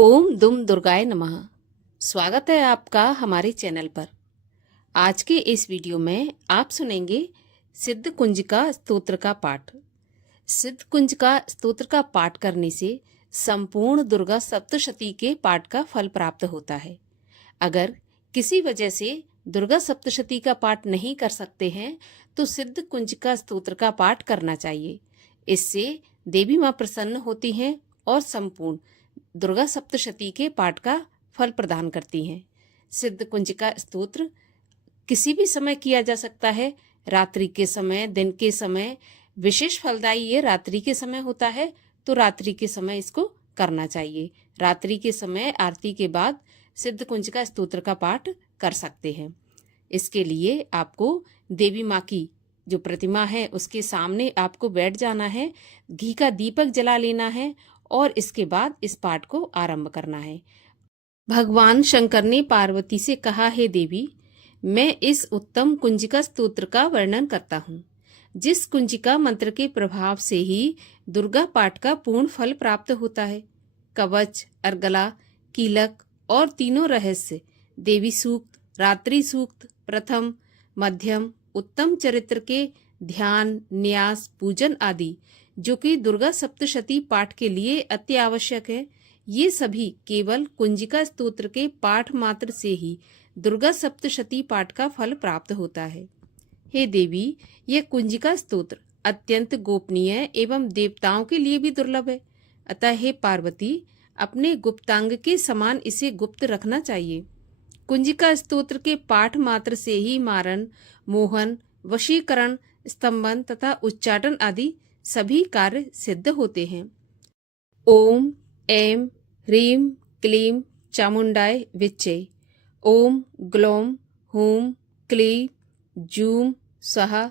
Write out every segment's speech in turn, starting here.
ओम दुम दुर्गाय नमः। स्वागत है आपका हमारे चैनल पर। आज के इस वीडियो में आप सुनेंगे सिद्ध कुंजिका स्तोत्र का पाठ। सिद्ध कुंजिका स्तोत्र का पाठ करने से संपूर्ण दुर्गा सप्तशती के पाठ का फल प्राप्त होता है। अगर किसी वजह से दुर्गा सप्तशती का पाठ नहीं कर सकते हैं तो सिद्ध कुंजिका स्तोत्र का पाठ करना चाहिए। इससे देवी माँ प्रसन्न होती हैं और संपूर्ण दुर्गा सप्तशती के पाठ का फल प्रदान करती हैं। सिद्ध कुंजिका स्तोत्र किसी भी समय किया जा सकता है, रात्रि के समय, दिन के समय। विशेष फलदायी ये रात्रि के समय होता है, तो रात्रि के समय इसको करना चाहिए। रात्रि के समय आरती के बाद सिद्ध कुंजिका स्तोत्र का पाठ कर सकते हैं। इसके लिए आपको देवी माँ की जो प्रतिमा है उसके सामने आपको बैठ जाना है, घी का दीपक जला लेना है और इसके बाद इस पाठ को आरंभ करना है। भगवान शंकर ने पार्वती से कहा, हे देवी, मैं इस उत्तम कुंजिका स्तोत्र का वर्णन करता हूँ, जिस कुंजिका मंत्र के प्रभाव से ही दुर्गा पाठ का पूर्ण फल प्राप्त होता है। कवच, अर्गला, कीलक और तीनों रहस्य, देवी सूक्त, रात्रि सूक्त, प्रथम, मध्यम, उत्तम चरित्र के ध्यान, न्यास, पूजन आदि जो कि दुर्गा सप्तशती पाठ के लिए अति आवश्यक है, ये सभी केवल कुंजिका स्तोत्र के पाठ मात्र से ही दुर्गा सप्तशती पाठ का फल प्राप्त होता है। हे देवी, यह कुंजिका स्तोत्र अत्यंत गोपनीय एवं देवताओं के लिए भी दुर्लभ है। अतः हे पार्वती, अपने गुप्तांग के समान इसे गुप्त रखना चाहिए। कुंजिका स्तोत्र के पाठ मात्र से ही मारण, मोहन, वशीकरण, स्तंभन तथा उच्चाटन आदि सभी कार्य सिद्ध होते हैं। ओम ऐं ह्रीं क्लीं चामुंडाय विच्चे। ओम ग्लौम हूं क्लीं जूं स्वाहा।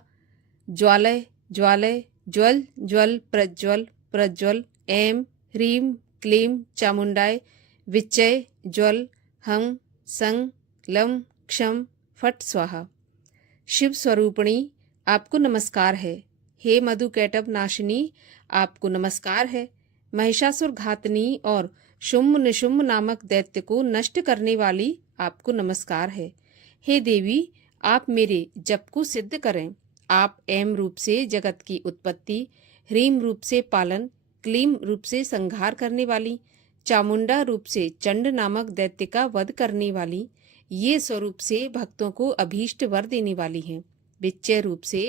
ज्वालय ज्वालय ज्वल ज्वल प्रज्वल प्रज्वल। ऐं ह्रीं क्लीं चामुंडाय विच्चय ज्वल हं सं लं क्षम फट स्वाहा। शिव स्वरूपिणी, आपको नमस्कार है। हे मधुकैटभ नाशिनी, आपको नमस्कार है। महिषासुर घातनी और शुम्भ निशुम्भ नामक दैत्य को नष्ट करने वाली, आपको नमस्कार है। हे देवी, आप मेरे जप को सिद्ध करें। आप ऐं रूप से जगत की उत्पत्ति, ह्रीं रूप से पालन, क्लीं रूप से संहार करने वाली, चामुंडा रूप से चंड नामक दैत्य का वध करने वाली, ये स्वरूप से भक्तों को अभीष्ट वर देने वाली हैं। विच्चय रूप से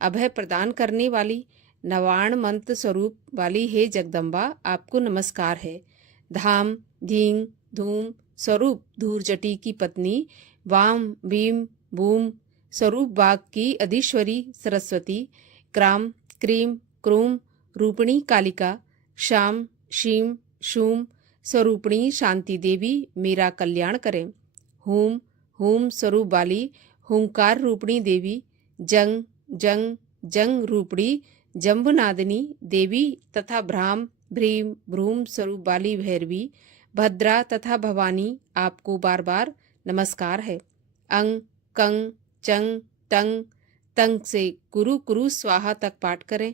अभय प्रदान करने वाली, नवाण मंत्र स्वरूप वाली हे जगदम्बा, आपको नमस्कार है। धाम धीं धूम स्वरूप धूर्जटी की पत्नी, वाम भीम भूम स्वरूप बाग की अधीश्वरी सरस्वती, क्राम क्रीम क्रूम रूपिणी कालिका, शाम शीम शूम स्वरूपिणी शांति देवी मेरा कल्याण करें। हूम हूम स्वरूप वाली हुंकार रूपिणी देवी, जंग जंग जंग रूपिणी जम्बुनादिनी देवी तथा भ्राम भ्रीम भ्रूम स्वरूप वाली भैरवी, भद्रा तथा भवानी, आपको बार बार नमस्कार है। अंग कंग चंग टंग तंग से कुरु कुरु स्वाहा तक पाठ करें।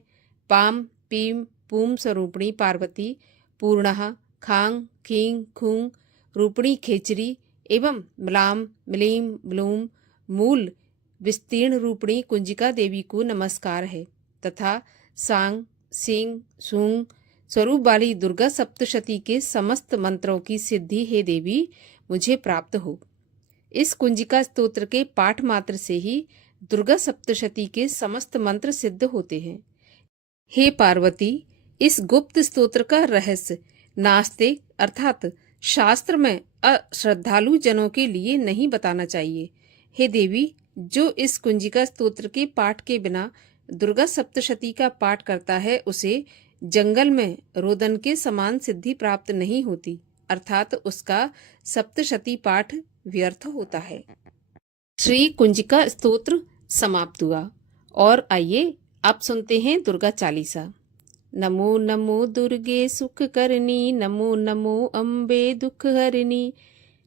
पाम पीम पूम स्वरूपिणी पार्वती, पूर्णः खांग खींग खूंग रूपिणी खेचरी एवं म्लाम म्लीम ब्लूम मूल विस्तीर्ण रूपिणी कुंजिका देवी को नमस्कार है तथा सांग सिंग सूंग स्वरूप वाली दुर्गा सप्तशती के समस्त मंत्रों की सिद्धि हे देवी मुझे प्राप्त हो। इस कुंजिका स्तोत्र के पाठ मात्र से ही दुर्गा सप्तशती के समस्त मंत्र सिद्ध होते हैं। हे पार्वती, इस गुप्त स्तोत्र का रहस्य नास्तिक अर्थात शास्त्र में अश्रद्धालु जनों के लिए नहीं बताना चाहिए। हे देवी, जो इस कुंजिका स्तोत्र के पाठ के बिना दुर्गा सप्तशती का पाठ करता है उसे जंगल में रोदन के समान सिद्धि प्राप्त नहीं होती, अर्थात उसका सप्तशती पाठ व्यर्थ होता है। श्री कुंजिका स्तोत्र समाप्त हुआ और आइए आप सुनते हैं दुर्गा चालीसा। नमो नमो दुर्गे सुख करनी, नमो नमो अम्बे दुख हरनी।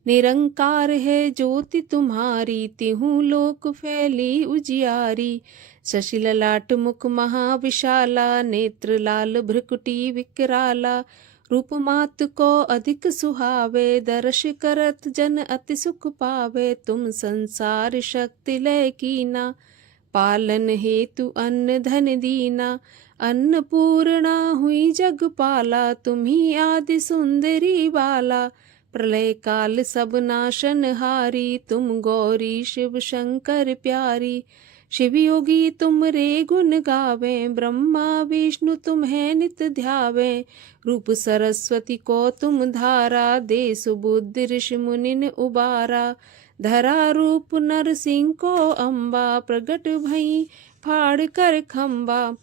निरंकार है ज्योति तुम्हारी, तिहु लोक फैली उजियारी। शशि ललाट मुख महाविशाला, नेत्र लाल भ्रकुटी विकराला। रूप मात को अधिक सुहावे, दर्श करत जन अति सुख पावे। तुम संसार शक्ति लय कीना, पालन हेतु अन्न धन दीना। अन्नपूर्णा हुई जग पाला, तुम्ही आदि सुंदरी बाला। प्रलय काल सब नाशन हारी, तुम गौरी शिव शंकर प्यारी। शिव योगी तुम रे गुण गावे, ब्रह्मा विष्णु तुम्हें नित ध्यावे। रूप सरस्वती को तुम धारा, दे सुबुद्धि ऋषि मुनिन उबारा। धरा रूप नरसिंह को अम्बा, प्रगट भई फाड़ कर खम्बा।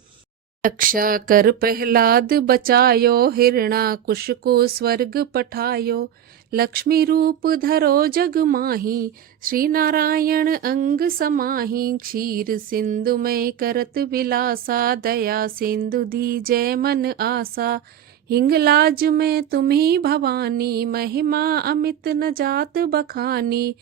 रक्षा कर प्रहलाद बचायो, हिरणाकुश को स्वर्ग पठायो। लक्ष्मी रूप धरो जग माही, श्री नारायण अंग समाही। क्षीर सिंधु में करत विलासा, दया सिंधु दीजय मन आसा। हिंगलाज में तुम्ही भवानी, महिमा अमित न जात बखानी।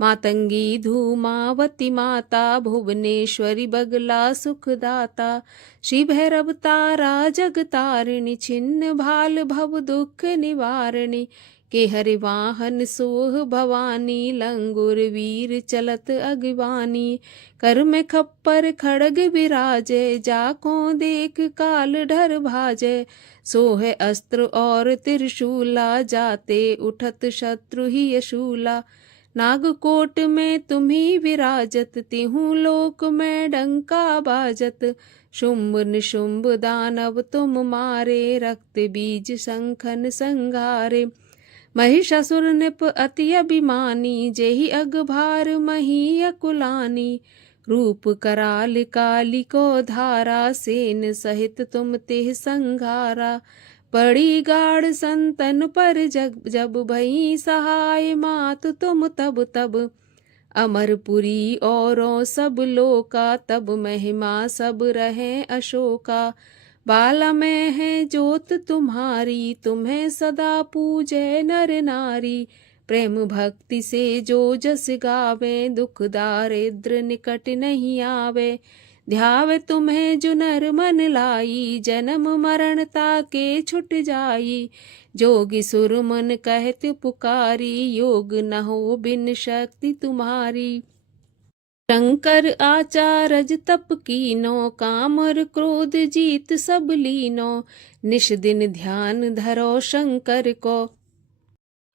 मातंगी धूमावती माता, भुवनेश्वरी बगला सुखदाता। श्री भैरव तारा जगतारिणी, छिन्न भाल भव दुख निवारिणी। के हरि वाहन सोह भवानी, लंगुर वीर चलत अगवानी। कर में खप्पर खड़ग विराजे, जाको देख काल डर भाजे। सोह अस्त्र और त्रिशूला, जाते उठत शत्रु ही अशूला। नागकोट में तुम्ही विराजत, तिहु लोक में डंका बाजत। शुंभ निशुंभ दानव तुम मारे, रक्त बीज शंखन संघारे। महिषासुर निप अति अभिमानी, जेहि अगभार मही अकुलानी। रूप कराल काली को धारा, सेन सहित तुम तेह संघारा। पड़ी गाढ़ संतन पर जब भई सहाय, मात तुम तब तब। अमरपुरी औरों सब लोका, तब महिमा सब रहे अशोका। बाला में है ज्योत तुम्हारी, तुम्हें सदा पूजे नर नारी। प्रेम भक्ति से जो जस गावे, दुख दारिद्र निकट नहीं आवे। ध्यावे तुम्हें जो नर मन लाई, जन्म मरण ताके छुट जाई। जोगी सुर मन कहत पुकारी, योग न हो बिन शक्ति तुम्हारी। शंकर आचारज तप कीनो, काम और क्रोध जीत सब लीनो। निश दिन ध्यान धरो शंकर को,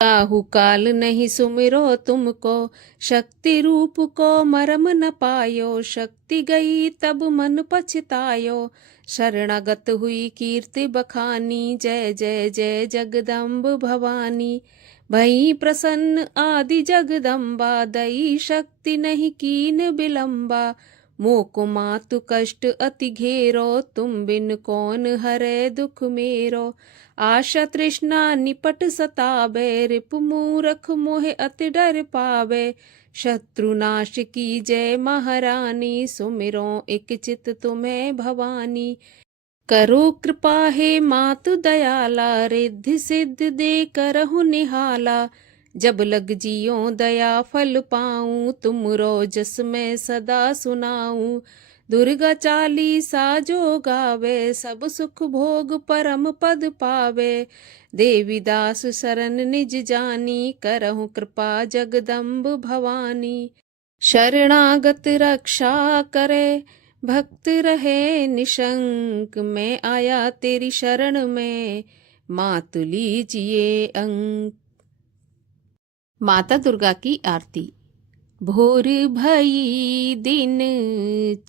काहू काल नहीं सुमिरो तुमको। शक्ति रूप को मरम न पायो, शक्ति गई तब मन पछतायो। शरणागत हुई कीर्ति बखानी, जय जय जय जगदम्ब भवानी। भई प्रसन्न आदि जगदम्बा, दई शक्ति नहीं कीन विलम्बा। मोको मातु कष्ट अति घेरो, तुम बिन कौन हरे दुख मेरो। आशा तृष्णा निपट सताबे, रिपु मूरख मोहे अति डर पावे। शत्रुनाश की जय महारानी, सुमिरो एक चित तुम्हें भवानी। करो कृपा हे मातु दयाला, रिद्धि सिद्ध दे करहु निहाला। जब लग जियो दया फल पाऊं, तुमरो जस मैं सदा सुनाऊं। दुर्गा चालीसा जो गावे, सब सुख भोग परम पद पावे। देवी दास शरण निज जानी, करहु कृपा जगदम्ब भवानी। शरणागत रक्षा करे, भक्त रहे निशंक। मैं आया तेरी शरण में, मातु लीजिए अंक। माता दुर्गा की आरती। भोर भई दिन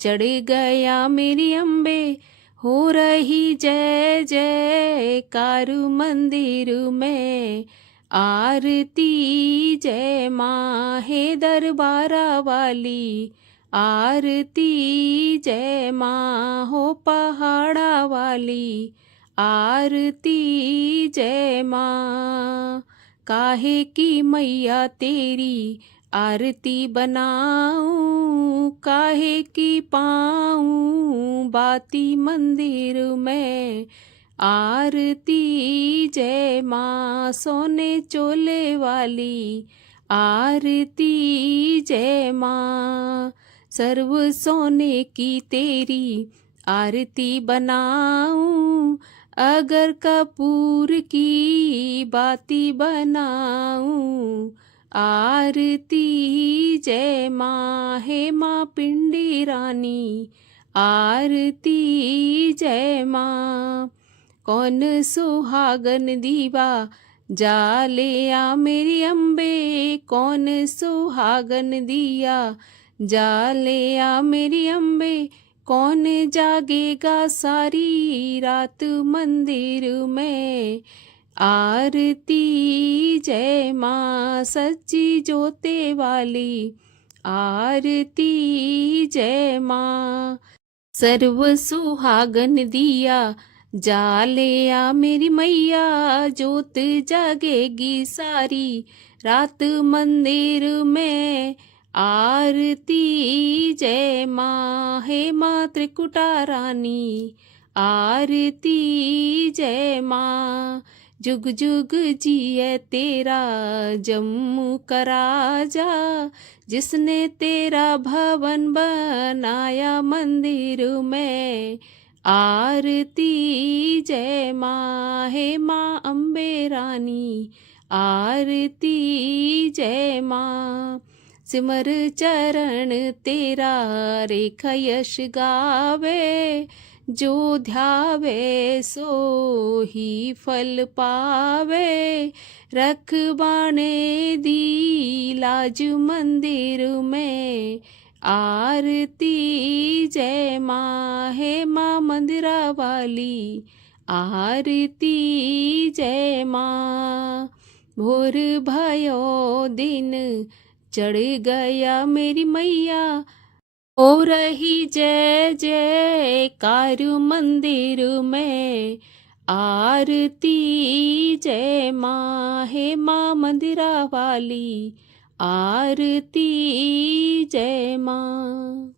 चढ़ गया मेरी अम्बे, हो रही जय जयकार मंदिर में। आरती जय माँ हे दरबारा वाली, आरती जय माँ हो पहाड़ा वाली। आरती जय माँ, काहे की मैया तेरी आरती बनाऊं। काहे की पाऊं बाती मंदिर में। आरती जय माँ सोने चोले वाली। आरती जय माँ, सर्व सोने की तेरी आरती बनाऊं। अगर कपूर की बाती बनाऊं, आरती जय माँ हे माँ पिंडी रानी, आरती जय माँ। कौन सुहागन दीवा जाले आ मेरी अम्बे, कौन सुहागन दिया जाले आ मेरी अम्बे। कौन जागेगा सारी रात मंदिर में, आरती जय माँ सच्ची जोते वाली, आरती जय माँ। सर्व सुहागन दिया जाले आ मेरी मैया, जोत जागेगी सारी रात मंदिर में, आरती जय माँ हे माँ त्रिकुटा रानी, आरती जय माँ। जुग जुग जिए तेरा जम्मू का राजा, जिसने तेरा भवन बनाया मंदिर में, आरती जय माँ हे माँ अम्बे रानी, आरती जय माँ। सिमर चरण तेरा रेख यश गावे, जो ध्यावे सो ही फल पावे। रखवाने दी लाज मंदिर में, आरती जय माँ हे माँ मंदिरा वाली, आरती जय माँ। भोर भयो दिन चढ़ गया मेरी मैया, हो रही जय जयकार मंदिर में, आरती जय माँ हे माँ मंदिरा वाली, आरती जय माँ।